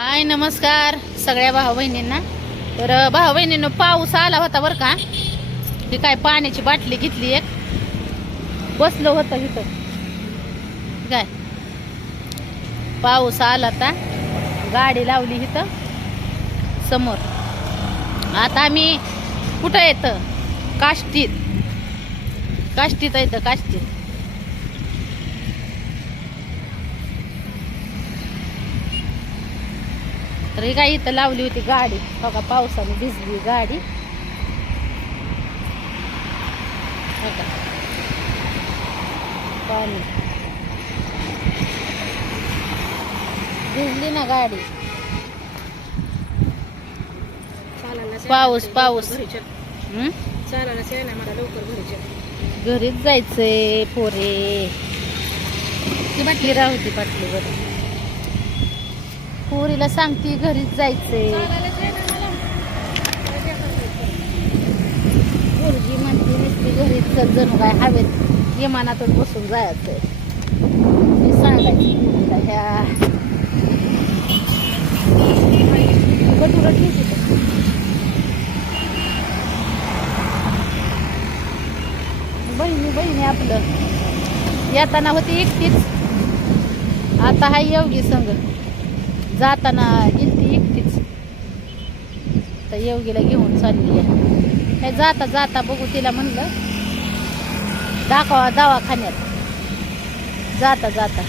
हाय नमस्कार सगळ्या भाऊ बहिणींना. तर भाऊ बहिणींना पाऊस आला होता बरं का? ही काय पाण्याची बाटली घेतली एक. बसलो होतं इथं. काय? पाऊस आला आता गाडी लावली इथं. समोर. आता आम्ही कुठं येतं? काष्टीत. काष्टीत येतं काष्टीत. तर ही काय इथं लावली होती गाडी. बघा पावसाने भिजली गाडी. पाणी. भिजली ना गाडी. पाऊस पाऊस. घरीच जायचंय पोरे. ती बाटली. राहती बाटली बरं पोरीला सांगती घरीच जायचंय. पोरगी म्हणते नुसती घरीच जणू काय हवेत. विमानातच बसून जायचंय. मी सांगायची पोरीला ह्या. गटुरं बहिणी बहिणी आपलं. येताना होती एकटीच. आता हा योगी संघ जाताना गेलती एकटीच. तर योगीला घेऊन चालली आहे. काय जाता जाता बघू तिला म्हणलं दाखवा दवाखान्यात. जाता जाता.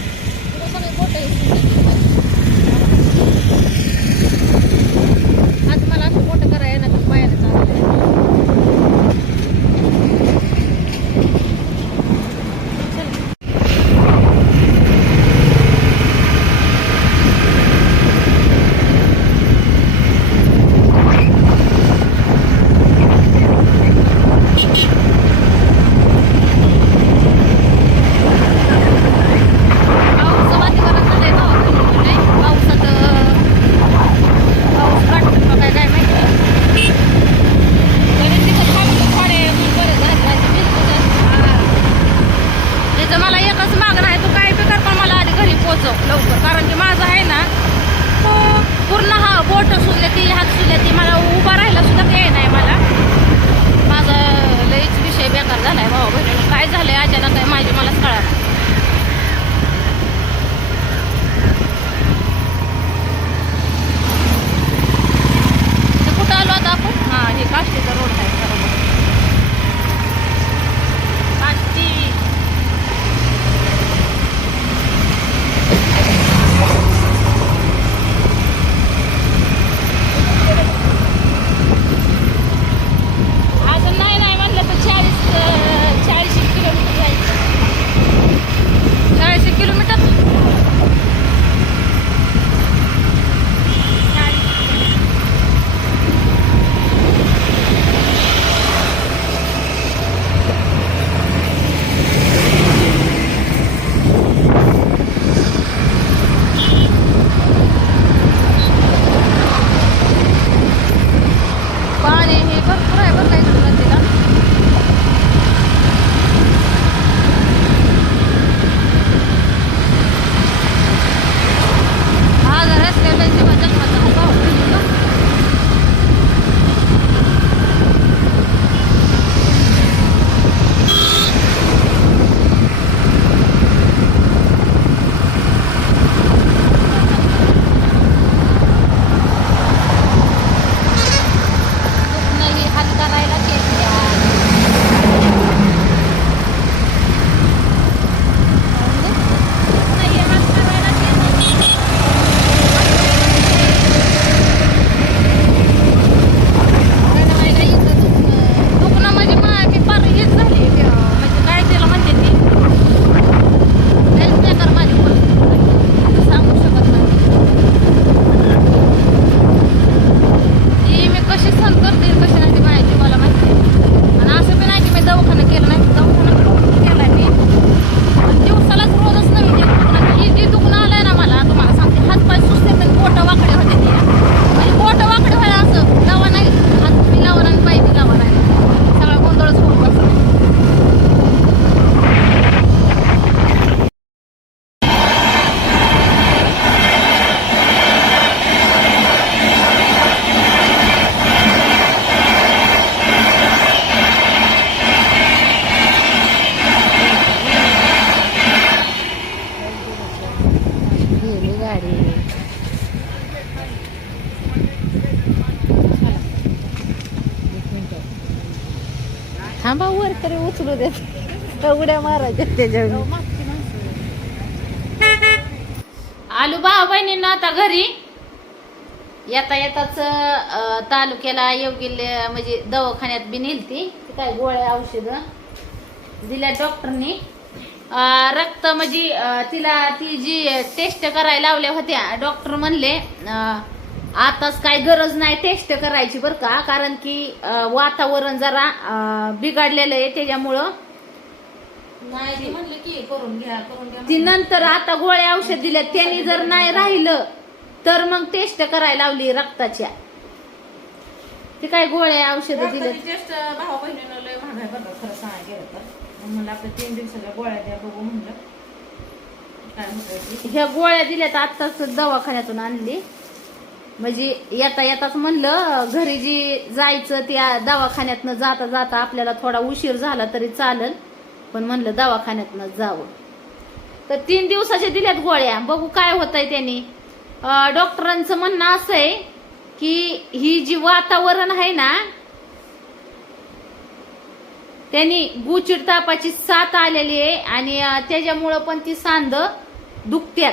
उड्या मारायच्या त्याच्यावर. आलू भाऊ बहिणींना आता घरी. येता येताच तालुक्याला येऊ गेले म्हणजे दवाखान्यात बी नेलती काय गोळ्या औषधं दिल्या डॉक्टरनी. रक्त म्हणजे तिला ती जी टेस्ट करायला लावल्या होत्या डॉक्टर म्हणले आताच काय गरज नाही टेस्ट करायची बरं का कारण की वातावरण जरा बिघडलेलं आहे त्याच्यामुळं. नाही ती म्हणले की करून घ्या करून घ्या ती नंतर आता गोळ्या औषध दिल्या त्यांनी जर नाही राहिलं तर मग टेस्ट करायला लावली रक्ताच्या. ती काय गोळ्या औषध दिल्या टेस्ट भावा बहिणीनं लय बरं खरं सांगायला गेलं तर. म्हणलं आपल्या तीन दिवसाच्या गोळ्या द्या बघू म्हणलं. काय होतं ह्या गोळ्या दिल्यात आत्ताच दवाखान्यातून आणली. म्हणजे येता येताच म्हणलं घरी जी जायचं त्या दवाखान्यातनं जाता जाता आपल्याला थोडा उशीर झाला तरी चालेल. पण म्हणलं दवाखान्यातनं जावं. तर तीन दिवसाच्या दिल्यात गोळ्या. बघू काय होतंय त्यांनी. डॉक्टरांचं म्हणणं असं आहे की ही जी वातावरण आहे ना त्यांनी गुचिड तापाची साथ आलेली आहे आणि त्याच्यामुळं पण ती सांद दुखत्यात.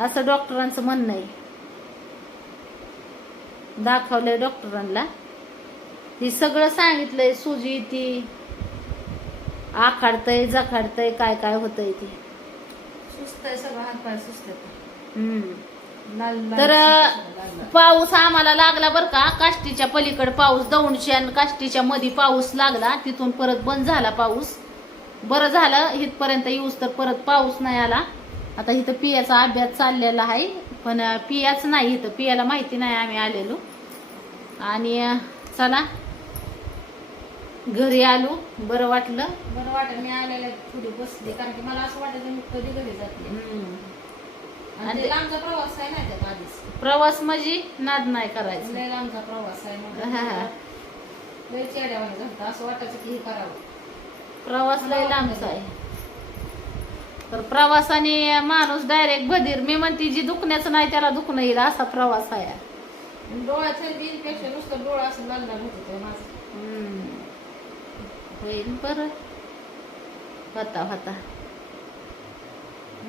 असं डॉक्टरांचं म्हणणं आहे. दाखवलंय डॉक्टरांना. ती सगळं सांगितलंय सुजी ती. आखाडतय जखाडतय काय काय होतंय ती. सुस्त आहे सगळं सुस्त तर. पाऊस आम्हाला लागला बर का? काष्टीच्या पलीकडे पाऊस दौंडच्या आणि काष्टीच्या मध्ये पाऊस लागला. तिथून परत बंद झाला पाऊस. बरं झालं इथपर्यंत येऊस तर परत पाऊस नाही आला. आता इथं पियाचा अभ्यास चाललेला आहे. पण पियाच नाही इथं. पियाला माहिती नाही आम्ही आलेलो. आणि चला. घरी आलो बरं वाटलं? बरं वाटेल मी आलेल्या थोडी बसली कारण की मला असं वाटायचं मी कधी घरी जाते. आणि लांबचा प्रवास आहे ना त्यात आधीच. प्रवास म्हणजे नाद नाही करायचं. लय लांबचा प्रवास आहे हा, हा. लय चेड्यावाने झालं असं वाटायचं की हे करावं. प्रवास लय लांबचा आहे. तर प्रवासाने माणूस डायरेक्ट बधीर. मी म्हणते जी दुखण्याचं नाही त्याला दुखणं येईल असा प्रवास आहे. डोळ्यात पेक्षा नुसतं डोळा असं लाल होत माझं. होईल बरं. होता होता.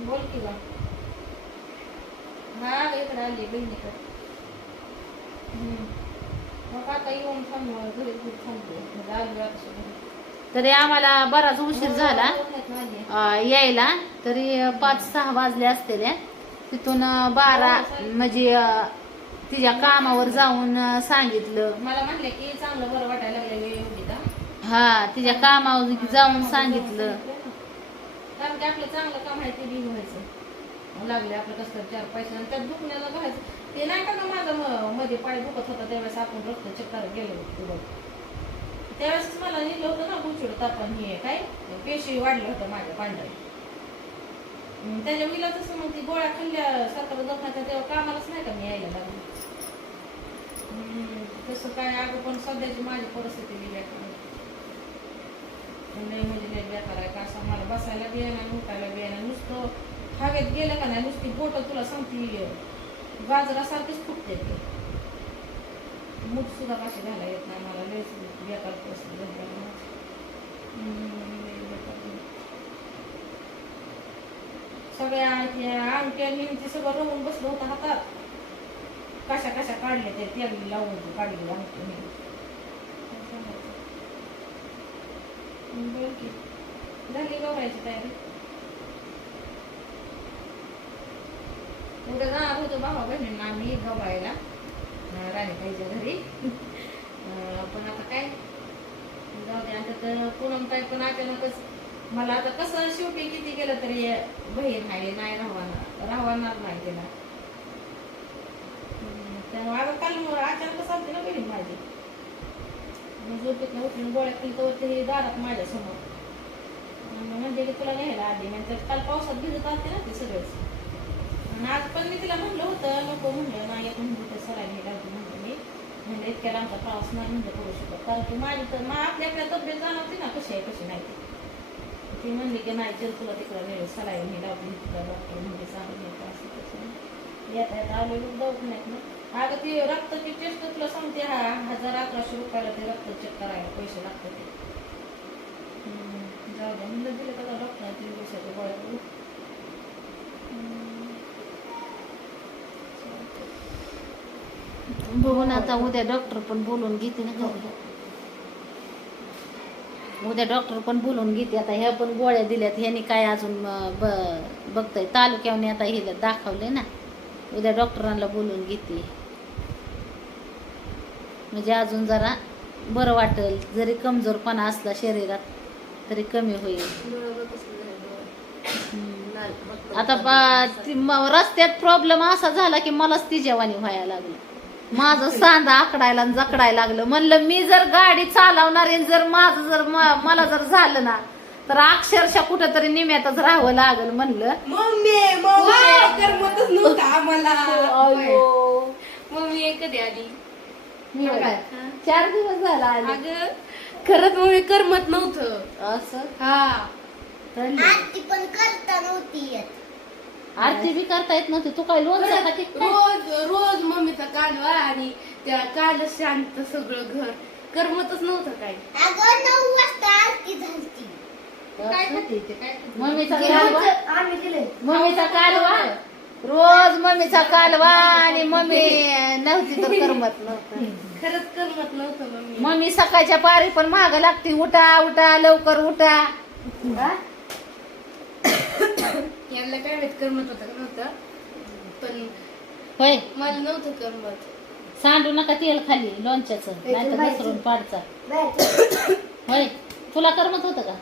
बोल की बा हा इकडे आली बहिणीकडे. तरी आम्हाला बराच उशीर झाला. आली. अं, यायला. तरी पाच सहा वाजले असतेल्या तिथून बारा म्हणजे तिच्या कामावर जाऊन सांगितलं. मला म्हणले की चांगलं बरं वाटायला लागलं हा तिच्या कामावर जाऊन सांगितलं. कारण की आपलं चांगलं काम आहे ते बी व्हायचं. लागले आपलं कसं तरी चार पैसे. आणि त्यात दुखण्याला घालायचं ते नाही का ना माझं मध्ये पाय दुखत होता त्यावेळेस आपण रक्त चक्कर करायला गेलो होतो बघ. त्यावेळेस मला निघलं होतं ना गुचिड तापण हे काय? पेशी वाढलं होतं माझ्या पांढऱ्या. हम्म, त्याच्या मिला तसं मग ती गोळ्या खाल्ल्या साखर दखाच्या तेव्हा कामालाच नाही का मी यायला लागली? तसं काय अगं पण सध्याची माझी परिस्थिती बी नाही म्हणजे लय बेकार आहे का असं मला बसायला बी नाही उठायला बी नाही. नुसतं हवेत गेलं का नाही नुसती बोट तुला सांगते गाजरासारखीच फुटते ते. मूठ सुद्धा कशी घालायला येत नाही मला लय बेकार परिस्थिती झाली आहे. माझी. सगळ्या अंगठ्या सगळं रमून बसलं होतं हातात. कशा कशा काढले ते तेल लावून काढले अंगठी मी काय सांगायचं. हम्म, बोल की झाली गवायची तयारी उद्या जाणार होतो भावा बहिणींना आम्ही गवायला राणी राणीताईच्या घरी पण आता काय जाऊ दे आता तर पूनम ताई पण अचानकच मला आता कसं शेवटी किती गेलं तरी बहीण आहे नाही राहणार राहणार नाही त्याला त्यामुळे आता काल मग अचानकच आलती ना बहीण माझी मी उठून गोळ्या केली तर ते दारात माझ्यासमोर म्हणजे की तुला न्यायला आधी. म्हणजे काल पावसात भिजत आलते ना ते सगळेच. आणि आज पण मी तिला म्हणलं होतं नको म्हणलं नाही येत म्हणजे ते सराय घ्यायला होती म्हणलं मी. म्हणजे इतक्या लांबचा पाऊस नाही म्हणजे करू शकत. कारण की माझी तर मग आपल्या आपल्या तब्येत जाणवते ना कशी आहे कशी नाही. ती. ती म्हणली की नाही चल तुला तिकडं मिळेल सराय घ्यायला होती तुला डॉक्टर म्हणजे सांगून येतं असं तसं. येत. आहेत आलो लोक दवाखान्यात ना अगं ती रक्ताची टेस्ट तुला सांगते हा हजार अकराशे रुपयाला ते रक्त चेक करायला पैसे लागतात ते. जाऊ द्या म्हणलं दिलं का रक्त? तीन दिवसाच्या गोळ्या करू. बघून आता उद्या डॉक्टर पण बोलून घेते ना घरी. उद्या डॉक्टर पण बोलून घेते. आता ह्या पण गोळ्या दिल्यात. ह्यानी काय अजून अं, तालुक्याने आता हिला दाखवले ना. उद्या डॉक्टरांना बोलून घेते. म्हणजे अजून जरा बरं वाटेल. जरी कमजोरपणा असला शरीरात तरी कमी होईल. आता रस्त्यात प्रॉब्लेम असा झाला की मलाच ती जेवानी व्हायला लागलं. माझं सांदा आकडायला जकडायला लागलं. म्हणलं मी जर गाडी चालवणार जर माझं जर मला जर झालं ना तर अक्षरशः कुठं तरी निम्यातच राहावं लागल म्हणलं. मम्मी मम्मी करमतच नव्हतं आम्हाला. अयो. मम्मी कधी आली? मी? चार दिवस झाला आले. अगं खरंच मम्मी करमत नव्हतं. असं? हा. रडली. आरती पण करता नव्हती येत. आरती बी करता येत नव्हती. तू काय लोणचं का की काय? रोज रोज मम्मीचा कालवा आणि त्या काल शांत सगळं घर करमतच नव्हतं काय. अगं नऊ वाजता आरती झालती काय असं? खाते ते काय खाते? मम्मीचा कालवा? आम्ही दिले मम्मीचा कालवा? रोज मम्मीचा कालवा आणि मम्मी नव्हती तर करमत नव्हतं. खरंच करमत नव्हतं मम्मी. मम्मी सकाळच्या पारी पण माग लागते उठा उठा लवकर उठा. हा? यांना काय माहीत करमत होतं का नव्हतं पण होय. मला नव्हतं करमत. सांडू नका तेल खाली लोणच्याचं नाही तर घसरून पाडचा. होय. तुला करमत होतं का?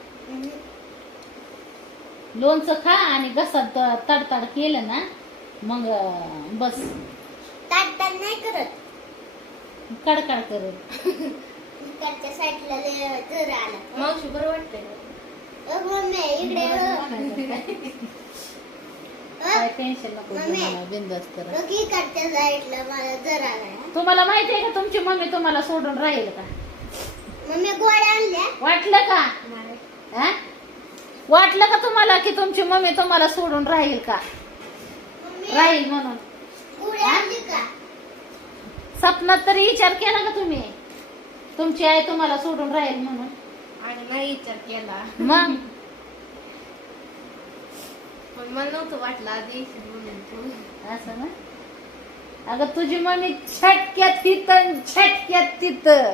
लोणचं खा आणि घसात तडतड केलं ना मग बस. ताटताल नाही करत. कडकड करत. इकडच्या साईडला लय जर आला. मावशी बरं वाटतंय. का? अ, मम्मी इकडे काय टेन्शन नको घेऊ मम्मी. मला बिंदास करा. बघ इकडच्या साईडला मला जर आलाय तुम्हाला माहिती आहे का तुमची मम्मी तुम्हाला सोडून राहील का? मम्मी गोळ्या आणल्या? वाटलं का? हा? वाटलं का तुम्हाला की तुमची मम्मी तुम्हाला सोडून राहील का? मम्मी राहील म्हणून. सपनात तरी विचार केला का तुम्ही? तुमची आई तुम्हाला सोडून राहील म्हणून. आणि नाही विचार केला. मग? पण मला नव्हतं वाटलं आधी येशील म्हणून तू. असं ना? अगं तुझी मम्मी छटक्यात तिथं छटक्यात तिथं.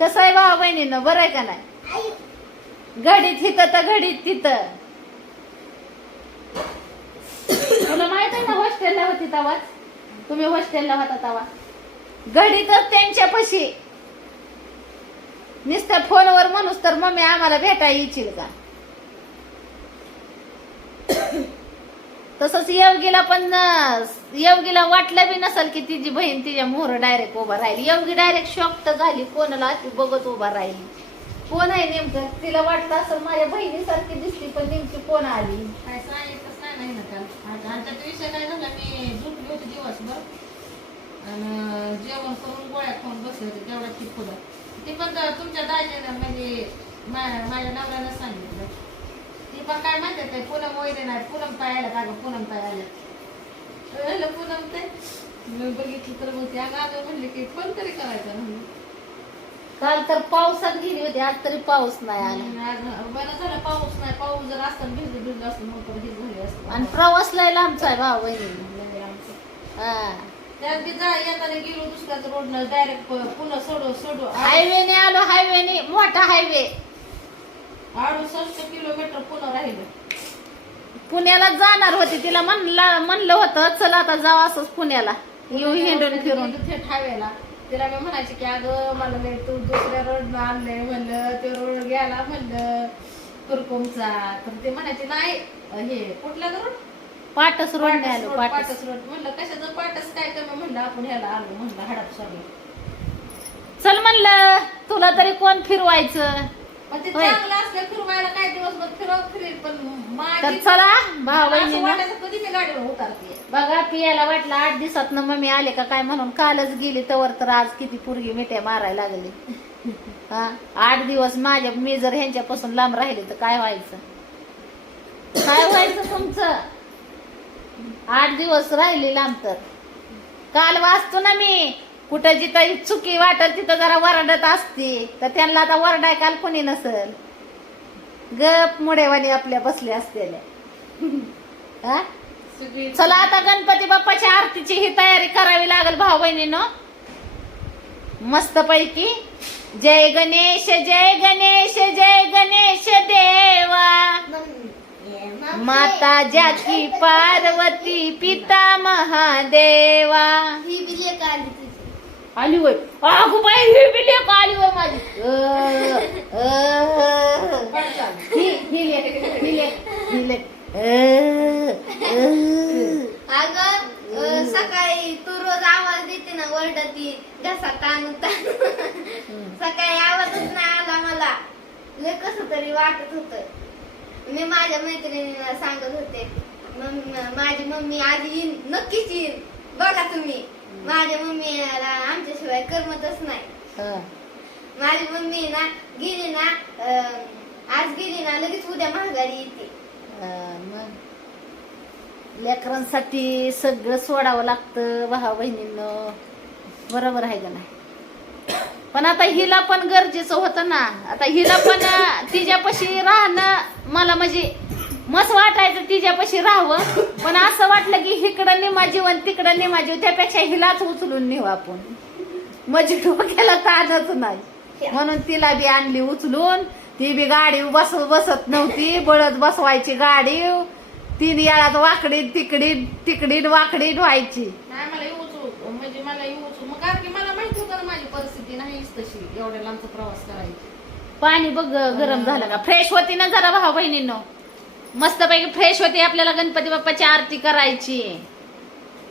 कसं आहे भावा बहिणीनं बरं आहे का नाही? घडीत हिथं तर घडीत तिथं तुला माहीत आहे ना हॉस्टेलला होती तवाच? तुम्ही हॉस्टेलला होता तवा. घडीतच त्यांच्यापाशी नुसत्या फोनवर म्हणूस तर मम्मी आम्हाला भेटा येईल का? तसंच येवगीला पण योगीला येवगीला वाटलं बी नसल की तिची बहीण तिच्या मोहर डायरेक्ट उभा राहिली. येवगी डायरेक्ट शॉक्ट झाली. कोणाला बघत उभा राहिली. कोण आहे नेमकं? तिला वाटलं असं माझ्या बहिणीसारखी दिसली पण नेमकी कोण आली? काय सांगितलंच नाही नाही ना काल आज आमच्यात विषय काय झाला मी झोपली होती दिवसभर. आणि जेवण करून गोळ्या खाऊन बसले होते तेवढ्या ती फुलं ती पण तुमच्या दाजीनं म्हणजे मा- माझ्या नवऱ्यानं सांगितलं. ती पण काय म्हणते ते पूनम वैरे नाही पूनम ताई आल्या का गं पूनम ताई आल्या म्हणलं, पूनम ते मी बघितलं तर मग ते अगं अगं म्हणले की फोन तरी करायचा म्हणून. काल तर पावसात गेली होती आज तरी पाऊस नाही आला. आज बरं झालं पाऊस नाही. पाऊस जर असता भिजलं भिजलं असतं मग तर हे झाले असतं. आणि प्रवास लय लांबचा आहे भाऊ बहिणी लय आमचं. हा. त्यात बी जा येताना गेलो दुसऱ्याच रोडनं डायरेक्ट पुन्हा सोडू सोडू. हायवेने आलो हायवेने मोठा हायवे अडुसष्ट किलोमीटर पुन्हा राहिलं. पुण्याला जाणार होती तिला म्हणला म्हणलं होतं चला आता जाऊ असंच पुण्याला. येऊ हिंडून फिरून. थेट हायवेला तिला मी म्हणायचे की अगं मला लय तू दुसऱ्या रोडनं आणलंय म्हणलं ते रोड गेला म्हणलं कुरकुमचा तर ते म्हणायचे नाही हे कुठला रोड पाटस आलो पाटस. पाटस रोड म्हणलं कशाचं पाटस? काय कमी? म्हणलं आपण ह्याला आलो म्हणलं हडपसरला चल म्हणलं तुला तरी कोण फिरवायचं? पण ते होय. चांगलं असलं फिरवायला काय दिवसभर फिरव फिरेल पण तर माझी चला भाऊ असं बहिणीनं वाटायचं कधी मी गाडीवर उतारते. बघा पियाला वाटलं आठ दिवसात मम्मी आले का काय म्हणून कालच गेली तवर तर आज किती पुरगी मिठ्या मारायला लागली. हा आठ दिवस माझ्या मी जर ह्यांच्यापासून लांब राहिले तर काय व्हायचं? काय व्हायचं तुमचं? आठ दिवस राहिले लांब तर. काल वाचतो ना मी कुठं जिथं चुकी वाटल तिथं जरा वरडत असते तर त्यांना आता वरडाय काल कोणी नसल? गप मुडेवाणी आपल्या बसले असलेल्या हा? चला आता गणपती बाप्पाच्या आरतीची ही तयारी करावी लागेल भाऊ बहिणीनं. मस्त पैकी जय गणेश जय गणेश जय गणेश देवा. माता जाकी पार्वती पिता महादेवा. ही आली होय. अगो बाई ही आली होय माझी. ही ही ही ही. अगं सकाळी तू रोज आवाज देते ना वरडती घसा ताणून ताणून सकाळी आवाजच नाही आला मला. लय कस तरी वाटत होत. मी माझ्या मैत्रिणीला सांगत होते "मम- माझी मम्मी आज येईन नक्कीच येईन बघा तुम्ही माझ्या मम्मीला आमच्याशिवाय करमतच नाही. माझी मम्मी ना गेली ना आज गेली ना लगेच उद्या महागारी येते. मग लेकरांसाठी सगळं सोडावं लागतं भावा बहिणींनो. बरोबर आहे का नाही? पण आता हिला पण गरजेचं होतं ना. आता हिला पण तिच्यापाशी राहणं मला म्हणजे मस्त वाटायचं तिच्यापाशी राहावं. पण असं वाटलं की इकडं निमा जीवन तिकडं निमा जीव त्यापेक्षा हिलाच उचलून नेऊ आपण. म्हणजे डोक्याला ताणच नाही. म्हणून तिला बी आणली उचलून. ती बी गाडी बस बसत नव्हती बळद बसवायची गाडी. तीन वेळात वाकडी तिकडी तिकडी वाकडी व्हायची. नाही मला येऊच म्हणजे मला येऊच मग कारण की मला माहिती होतं ना माझी परिस्थिती नाहीच तशी एवढ्या लांबचा प्रवास करायची. पाणी बघ गरम झालं का? फ्रेश होती ना जरा भाऊ बहिणींनो. मस्तपैकी फ्रेश होती आपल्याला गणपती बाप्पाची आरती करायची.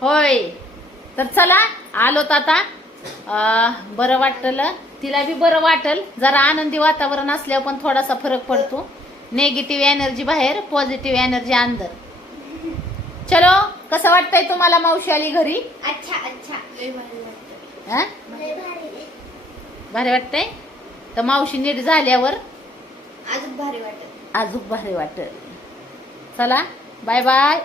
होय. तर चला आलोत आता. बरं वाटलं. तिला बी बरं वाटल. जरा आनंदी वातावरण असल्यावर पण थोडासा फरक पडतो. नेगेटिव्ह एनर्जी बाहेर पॉझिटिव्ह एनर्जी अंदर. चलो कसं वाटतंय तुम्हाला मावशी आली घरी? अच्छा अच्छा. भारी वाटतंय. तर मावशी नीट झाल्यावर? अजून भारी वाटत. अजून भारी वाटत चला बाय बाय